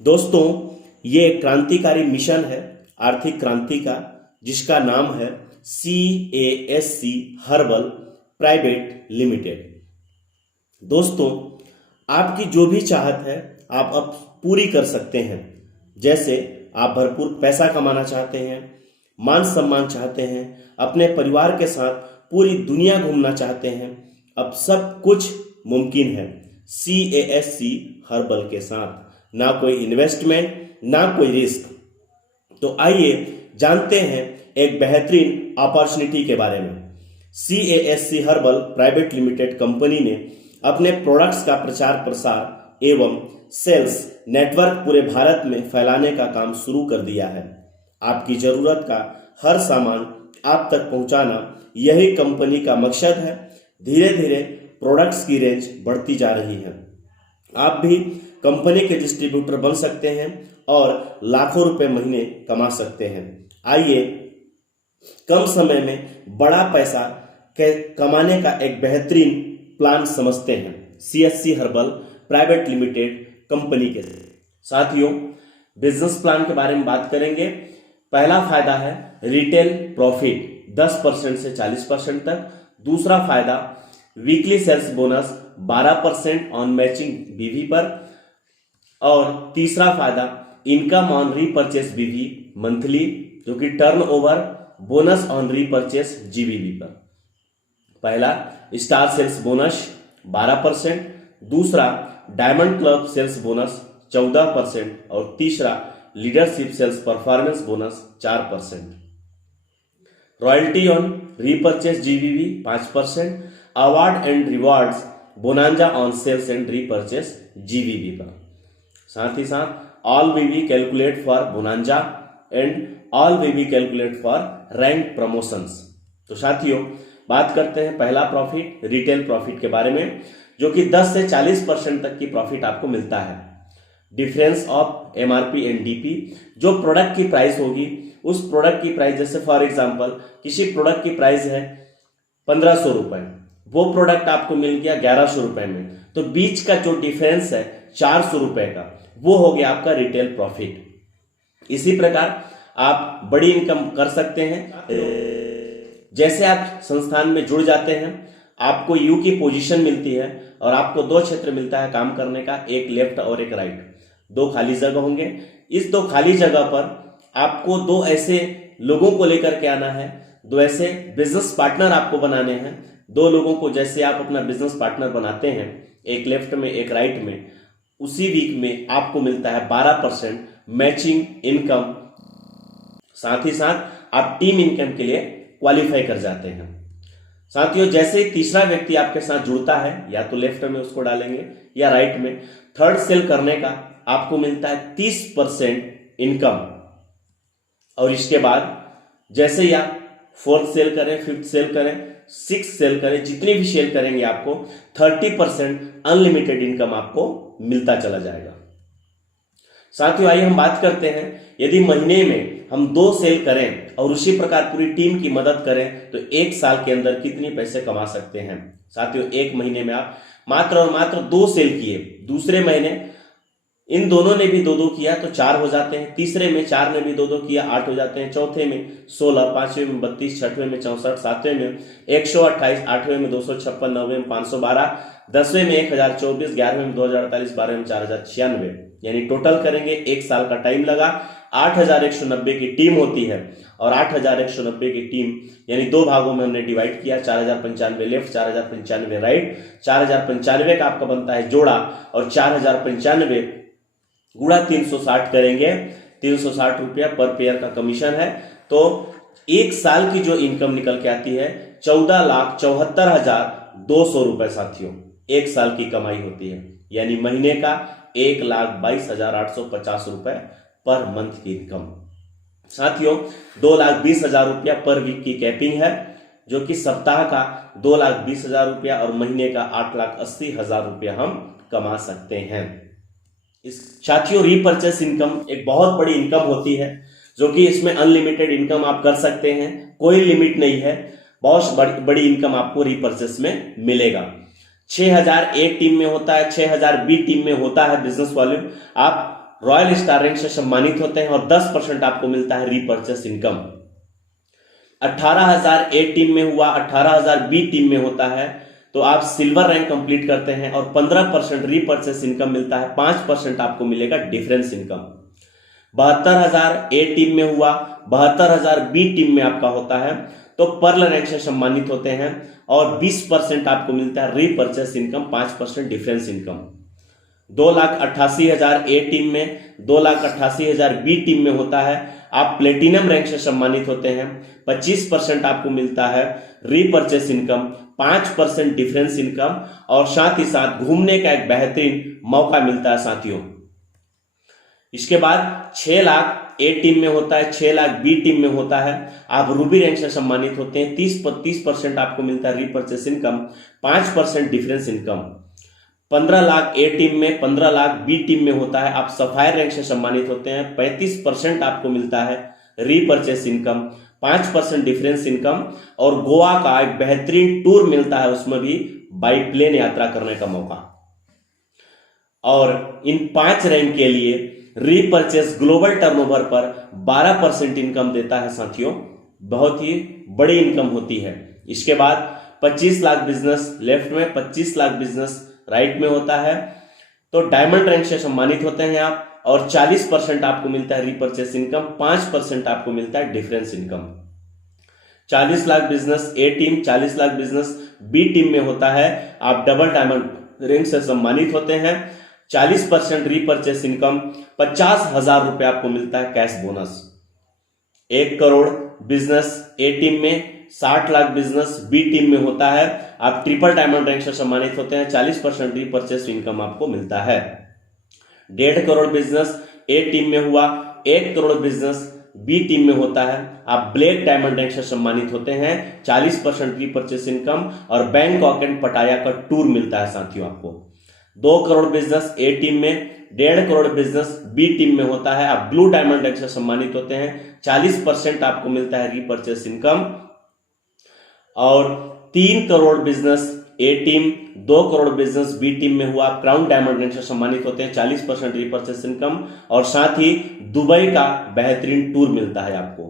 दोस्तों, ये एक क्रांतिकारी मिशन है आर्थिक क्रांति का, जिसका नाम है CASC हर्बल प्राइवेट लिमिटेड। दोस्तों, आपकी जो भी चाहत है आप अब पूरी कर सकते हैं। जैसे आप भरपूर पैसा कमाना चाहते हैं, मान सम्मान चाहते हैं, अपने परिवार के साथ पूरी दुनिया घूमना चाहते हैं, अब सब कुछ मुमकिन है CASC हर्बल के साथ। ना कोई इन्वेस्टमेंट, ना कोई रिस्क। तो आइए जानते हैं एक बेहतरीन अपॉर्चुनिटी के बारे में। CASC herbal private limited company ने अपने प्रोडक्ट्स का प्रचार प्रसार एवं सेल्स नेटवर्क पूरे भारत में फैलाने का काम शुरू कर दिया है। आपकी जरूरत का हर सामान आप तक पहुंचाना यही कंपनी का मकसद है। धीरे धीरे प्रोडक्ट्स की रेंज बढ़ती जा रही है। आप भी कंपनी के डिस्ट्रीब्यूटर बन सकते हैं और लाखों रुपए महीने कमा सकते हैं। आइए कम समय में बड़ा पैसा कमाने का एक बेहतरीन प्लान समझते हैं CASC herbal private limited company के। साथियों, बिजनेस प्लान के बारे में बात करेंगे। पहला फायदा है रिटेल प्रॉफिट 10% से 40% तक। दूसरा फायदा weekly sales bonus 12% on matching BV पर। और तीसरा फायदा income on repurchase BV monthly, जो कि turnover bonus on repurchase GBV पर। पहला स्टार सेल्स बोनस 12%, दूसरा डायमंड क्लब सेल्स बोनस 14% और तीसरा leadership sales performance bonus 4%। Royalty on repurchase GBV 5%, award and rewards bonanza on sales and repurchase GBV पर। साथ ही साथ all VV calculate for bonanza and all VV calculate for rank promotions. तो साथियों, बात करते हैं पहला प्रॉफिट रिटेल प्रॉफिट के बारे में, जो कि 10 से 40% तक की प्रॉफिट आपको मिलता है। Difference of MRP and DP, जो प्रोडक्ट की प्राइस होगी उस प्रोडक्ट की प्राइस, जैसे फॉर एग्जांपल किसी प्रोडक्ट की प्राइस है 1500 रुपए, वो प्रोडक्ट आपको मिल गया 1100 रुपए में, तो बीच का जो डिफरेंस है 400 रुपए का, वो हो गया आपका रिटेल प्रॉफिट। इसी प्रकार आप बड़ी इनकम कर सकते हैं। जैसे आप संस्थान में जुड़ जाते हैं, आपको यू की पोजीशन मिलती है और आपको 2 क्षेत्र मिलता है काम करने का, एक लेफ्ट और एक राइट। 2 खाली जगह होंगे। इस 2 खाली जगह पर आपको 2 ऐसे लोगों को लेकर के आना है, 2 ऐसे बिजनेस पार्टनर आपको बनाने हैं। 2 लोगों को जैसे आप अपना बिजनेस पार्टनर बनाते हैं, एक लेफ्ट में एक राइट में, उसी वीक में आपको मिलता है 12% मैचिंग इनकम। साथ ही साथ आप टीम इनकम के लिए क्वालिफाई कर जाते हैं। साथियों, जैसे ही तीसरा व्यक्ति आपके साथ जुड़ता है, या तो लेफ्ट में उसको डालेंगे या राइट में, थर्ड सेल करने का आपको मिलता है 30% इनकम। और इसके बाद जैसे ही आप 4th सेल करें, 5th सेल करें, 6th सेल करें, जितनी भी सेल करेंगे आपको 30% अनलिमिटेड इनकम आपको मिलता चला जाएगा। साथियों, आइए हम बात करते हैं, यदि महीने में हम 2 सेल करें और उसी प्रकार पूरी टीम की मदद करें तो 1 साल के अंदर कितनी पैसे कमा सकते हैं। साथियों, 1 महीने में आप मात्र और मात्र 2 सेल किए, दूसरे महीने इन दोनों ने भी 2-2 किया तो 4 हो जाते हैं, तीसरे में 4 ने भी 2-2 किया 8 हो जाते हैं, चौथे में 16, पांचवें में 32, छठवें में 64, सातवें में 128, आठवें में 256, नौवें में 512, 10वें में 1024, 11वें में 2048, 12वें में 4096। यानी टोटल करेंगे 1 साल का टाइम लगा। 8190 की टीम होती है और 8190 की टीम यानी 2 भागों में हमने डिवाइड किया, 4095 लेफ्ट, 4095 राइट। 4095 का आपका बनता है जोड़ा और 4095 गुणा 360 करेंगे, 360 रुपया पर पेयर का कमीशन है। तो 1 साल की जो इनकम निकल के आती है 14,74,200 रुपए। साथियों, 1 साल की कमाई होती है, यानी महीने का 1,22,850 रुपए पर मंथ की इनकम। साथियों, 2,20,000 रुपया पर वीक की कैपिंग है, जो कि सप्ताह का 2,20,000 रुपया और महीने का 8,80,000 रुपया हम कमा सकते हैं। साथियों, रीपरचेस इनकम एक बहुत बड़ी इनकम होती है, जो कि इसमें अनलिमिटेड इनकम आप कर सकते हैं, कोई लिमिट नहीं है। बहुत बड़ी इनकम आपको रीपरचेस में मिलेगा। 6,000 एक टीम में होता है, 6,000 बी टीम में होता है बिजनेस वॉल्यूम। आप रॉयल स्टार रैंक से सम्मानित होते हैं और 10% आपको मिलता है रीपर्चेस इनकम। 18,000 ए टीम में हुआ, 18,000 बी टीम में होता है तो आप सिल्वर रैंक कंप्लीट करते हैं और 15% रीपर्चेस इनकम मिलता है, 5% आपको मिलेगा डिफरेंस इनकम। 72,000 ए टीम में हुआ, 72,000 बी टीम में आपका होता है तो पर्ल रैंक से सम्मानित होते हैं और 20% आपको मिलता है रीपर्चेस इनकम, 5% डिफरेंस इनकम। 2,88,000 ए टीम में, 2,88,000 बी टीम में होता है, आप प्लेटिनम रैंक से सम्मानित होते हैं, 25% आपको मिलता है रीपर्चेस इनकम, 5% डिफरेंस इनकम और साथ ही साथ घूमने का एक बेहतरीन मौका मिलता है साथियों। इसके बाद 6 लाख ए टीम में होता है, 6 लाख बी टीम में होता है, आप रूबी रैंक से सम्मानित होते हैं, 30% आपको मिलता है repurchase income, 5% difference income. 15 lakh A team में, 15 लाख बी टीम में होता है, आप सफायर रैंक से सम्मानित होते हैं, 35% आपको मिलता है रीपर्चेस इनकम, 5% डिफरेंस इनकम और गोवा का एक बेहतरीन टूर मिलता है, उसमें भी बाई प्लेन यात्रा करने का मौका। और इन 5 रैंक के लिए रीपर्चेस ग्लोबल टर्नओवर पर 12% इनकम देता है साथियों, बहुत ही बड़ी इनकम होती है। इसके बाद 25 लाख बिजनेस लेफ्ट में, 25 लाख बिजनेस राइट में होता है तो डायमंड रैंक से सम्मानित होते हैं आप और 40% आपको मिलता है रीपर्चेस इनकम, 5% आपको मिलता है difference income. 40 lakh business A team, 40 lakh business B team में होता है, आप डबल डायमंड रैंक से सम्मानित होते हैं, 40% रीपर्चेस इनकम, 50,000 रुपए आपको मिलता है cash bonus. 1 crore business A team में, 60 लाख बिजनेस बी टीम में होता है, आप ट्रिपल डायमंड रैंक से सम्मानित होते हैं, 40% रीपर्चेस इनकम आपको मिलता है। 1.5 करोड़ बिजनेस ए टीम में हुआ, 1 करोड़ बिजनेस बी टीम में होता है, आप ब्लैक डायमंड रैंक से सम्मानित होते हैं, 40% रीपर्चेस इनकम और बैंकॉक एंड पटाया का टूर मिलता है साथियों आपको। 2 करोड़ बिजनेस ए टीम में, 1.5 करोड़ बिजनेस बी टीम में होता है, आप ब्लू डायमंड रैंक से सम्मानित होते हैं, 40% आपको मिलता है रीपर्चेस इनकम। और 3 crore business A team, 2 crore business B team में हुआ, क्राउन डायमंड रैंक से सम्मानित होते हैं, 40% रीपर्चेस इनकम और साथ ही दुबई का बेहतरीन टूर मिलता है आपको।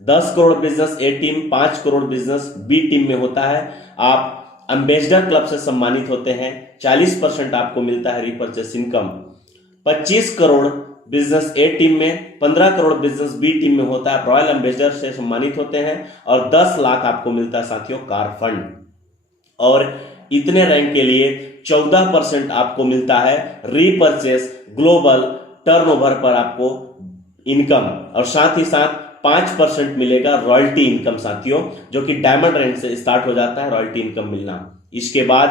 10 crore business A team, 5 crore business B team में होता है, आप एम्बेसडर क्लब से सम्मानित होते हैं, 40% आपको मिलता है repurchase income. 25 crore business A team में, 15 करोड़ बिजनेस बी टीम में होता है, रॉयल एम्बेसडर से सम्मानित होते हैं और 10 लाख आपको मिलता है साथियों कार फंड। और इतने रैंक के लिए 14% आपको मिलता है रीपर्चेस ग्लोबल टर्नओवर पर आपको इनकम और साथ ही साथ 5% मिलेगा रॉयल्टी इनकम साथियों, जो कि डायमंड रैंक से स्टार्ट हो जाता है रॉयल्टी इनकम मिलना। इसके बाद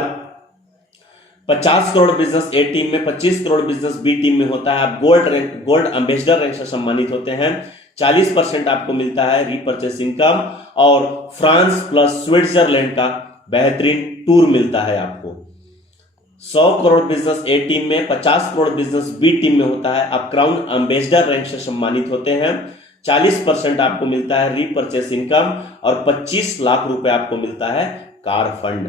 50 करोड़ बिजनेस ए टीम में, 25 करोड़ बिजनेस बी टीम में होता है, आप गोल्ड एम्बेसडर रैंक से सम्मानित होते हैं, 40% आपको मिलता है रीपर्चेस इनकम और फ्रांस प्लस स्विट्जरलैंड का बेहतरीन टूर मिलता है आपको। 100 करोड़ बिजनेस ए टीम में, 50 करोड़ बिजनेस बी टीम में होता है, आप क्राउन एम्बेसडर रैंक से सम्मानित होते हैं, 40% आपको मिलता है रीपर्चेस इनकम और 25 लाख रुपए आपको मिलता है कार फंड।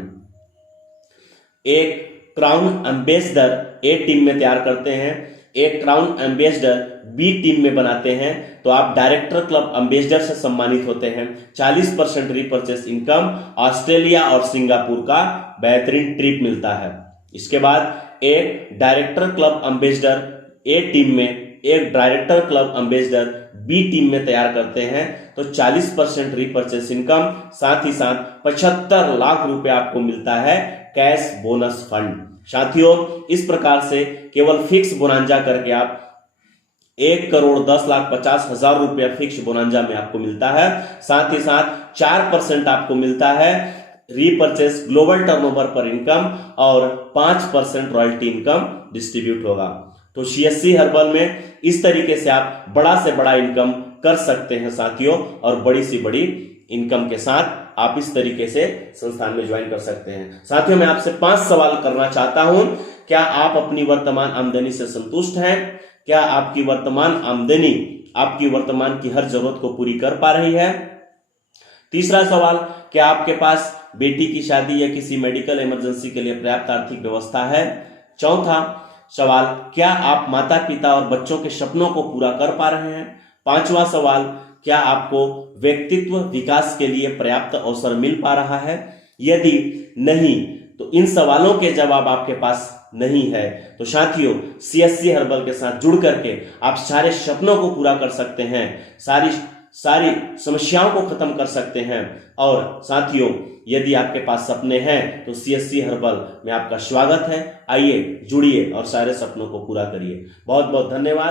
एक क्राउन एम्बेसडर ए टीम में तैयार करते हैं, एक क्राउन एम्बेसडर बी टीम में बनाते हैं तो आप डायरेक्टर क्लब एम्बेसडर से सम्मानित होते हैं, 40% रीपर्चेस इनकम, ऑस्ट्रेलिया और सिंगापुर का बेहतरीन ट्रिप मिलता है। इसके बाद एक director club ambassador A team में, एक director club ambassador B team में तैयार करते हैं तो 40% रीपर्चेस इनकम, साथ ही साथ 75 लाख रुपए आपको मिलता है कैश बोनस फंड। साथियों इस प्रकार से केवल फिक्स बोनांजा करके आप 1,10,50,000 रुपया फिक्स बोनांजा में आपको मिलता है, साथ ही साथ 4% आपको मिलता है रीपर्चेस ग्लोबल टर्नओवर पर इनकम और 5% रॉयल्टी इनकम डिस्ट्रीब्यूट होगा। तो सीएससी हर्बल में इस तरीके से आप बड़ा से बड़ा इनकम कर सकते हैं साथियों, और बड़ी से बड़ी इनकम के साथ आप इस तरीके से संस्थान में ज्वाइन कर सकते हैं। साथियों मैं आपसे 5 सवाल करना चाहता हूं। क्या आप अपनी वर्तमान आमदनी से संतुष्ट हैं? क्या आपकी वर्तमान आमदनी आपकी वर्तमान की हर जरूरत को पूरी कर पा रही है? तीसरा सवाल, क्या आपके पास बेटी की शादी या किसी मेडिकल इमरजेंसी के लिए पर्याप्त आर्थिक व्यवस्था है? चौथा, सवाल, क्या आप माता पिता और बच्चों के सपनों को पूरा कर पा रहे हैं? पांचवा सवाल, क्या आपको व्यक्तित्व विकास के लिए पर्याप्त अवसर मिल पा रहा है? यदि नहीं तो इन सवालों के जवाब आपके पास नहीं है तो साथियों CSC हर्बल के साथ जुड़ करके आप सारे सपनों को पूरा कर सकते हैं, सारी समस्याओं को खत्म कर सकते हैं। और साथियों यदि आपके पास सपने हैं तो CSC हर्बल में आपका स्वागत है। आइए जुड़िए और सारे सपनों को पूरा करिए। बहुत बहुत धन्यवाद।